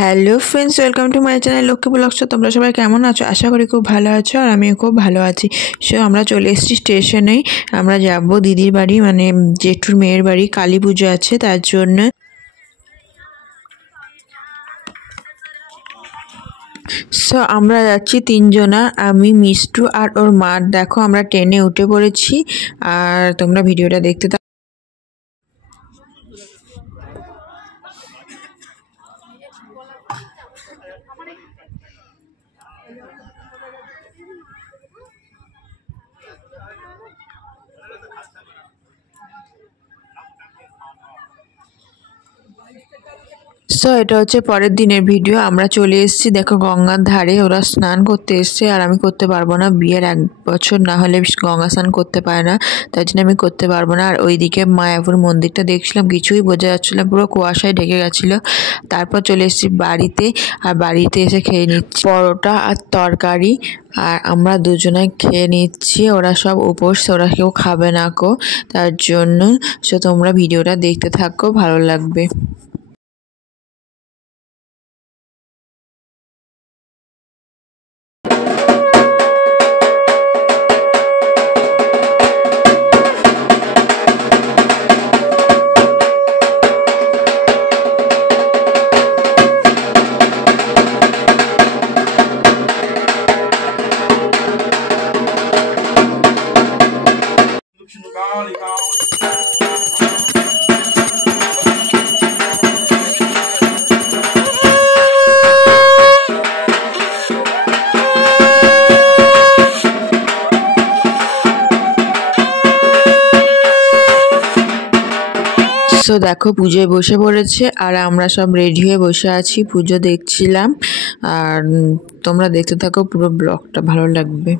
Hello friends, welcome to my channel Lakshmi blogs. তোমরা সবাই কেমন আছো? আশা করি খুব ভালো আছো, আর আমিও খুব ভালো আছি। সো আমরা চলে এসেছি স্টেশনে। আমরা যাব দিদির বাড়ি, মানে জেঠুর মেয়ের বাড়ি। কালী পুজো আছে তার জন্য। সো আমরা যাচ্ছি তিনজনা, আমি, মিষ্টু আর ওর মা। দেখো আমরা ট্রেনে উঠে পড়েছি, আর তোমরা ভিডিওটা দেখতে থাকো। সো এটা হচ্ছে পরের দিনের ভিডিও। আমরা চলে এসেছি, দেখো গঙ্গার ধারে ওরা স্নান করতে এসছে, আর আমি করতে পারবো না। বিয়ের 1 বছর না হলে গঙ্গা স্নান করতে পারে না, তাই জন্য আমি করতে পারবো না। আর ওইদিকে মায়াপুর মন্দিরটা দেখছিলাম, কিছুই বোঝা যাচ্ছিল না, পুরো কুয়াশায় ঢেকে গেছিলো। তারপর চলে এসেছি বাড়িতে, আর বাড়িতে এসে খেয়ে নিচ্ছি পরোটা আর তরকারি। আর আমরা দুজনে খেয়ে নিচ্ছি, ওরা সব উপোস, ওরা কেউ খাবে না কো, তার জন্য। সো তোমরা ভিডিওটা দেখতে থাকো, ভালো লাগবে। সো দেখো পুজোয় বসে পড়েছে, আর আমরা সব রেডি হয়ে বসে আছি, পুজো দেখছিলাম। আর তোমরা দেখতে থাকো, পুরো ব্লগটা ভালো লাগবে।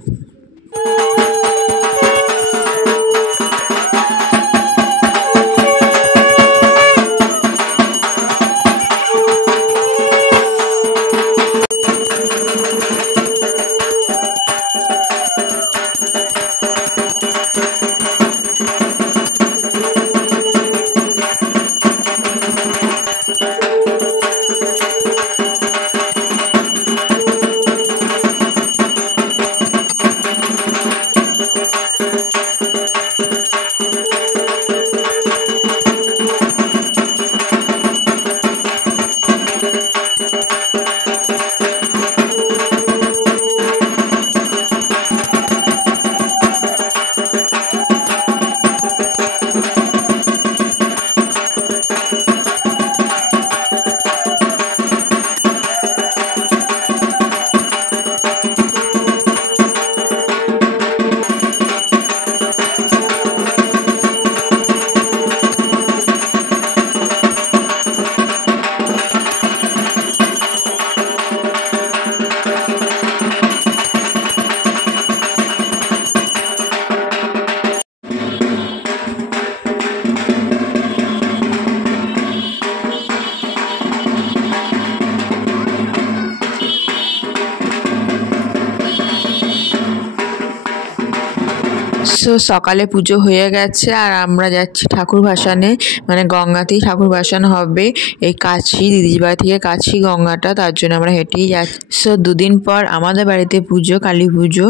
সো সকালে পুজো হয়ে গেছে, আর আমরা যাচ্ছি ঠাকুর ভাসানে, মানে গঙ্গাতেই ঠাকুর ভাসান হবে। এই কাছি, দিদির বাড়ি থেকে কাছি গঙ্গাটা, তার জন্য আমরা হেঁটেই যাচ্ছি। সো 2 দিন পর আমাদের বাড়িতে পুজো, কালী পুজো।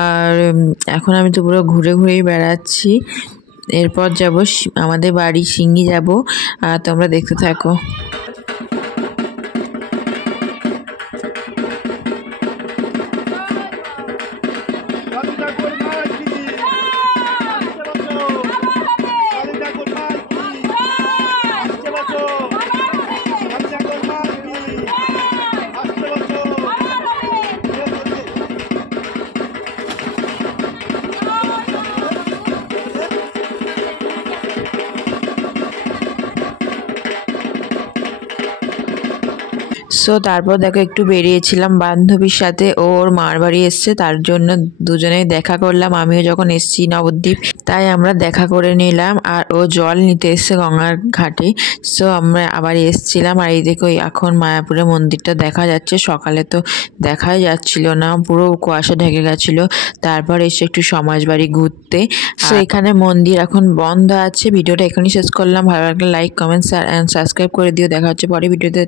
আর এখন আমি তো পুরো ঘুরে ঘুরেই বেড়াচ্ছি। এরপর যাব আমাদের বাড়ি সিঙ্গি যাব, আর তোমরা দেখতে থাকো। সো তারপর দেখো একটু বেরিয়েছিলাম বান্ধবীর সাথে, ওর মার বাড়ি এসছে, তার জন্য দুজনেই দেখা করলাম। আমিও যখন এসছি নবদ্বীপ, তাই আমরা দেখা করে নিলাম। আর ও জল নিতে এসছে গঙ্গার ঘাটে। সো আমরা আবার এসছিলাম, আর এই দেখো এখন মায়াপুরের মন্দিরটা দেখা যাচ্ছে। সকালে তো দেখাই যাচ্ছিল না, পুরো কুয়াশা ঢেকে গেছিলো। তারপর এসে একটু সমাজবাড়ি ঘুরতে। সো এখানে মন্দির এখন বন্ধ আছে। ভিডিওটা এখানেই শেষ করলাম। ভালো লাগলে like, comment, share and subscribe করে দিও। দেখা হচ্ছে পরে ভিডিওতে।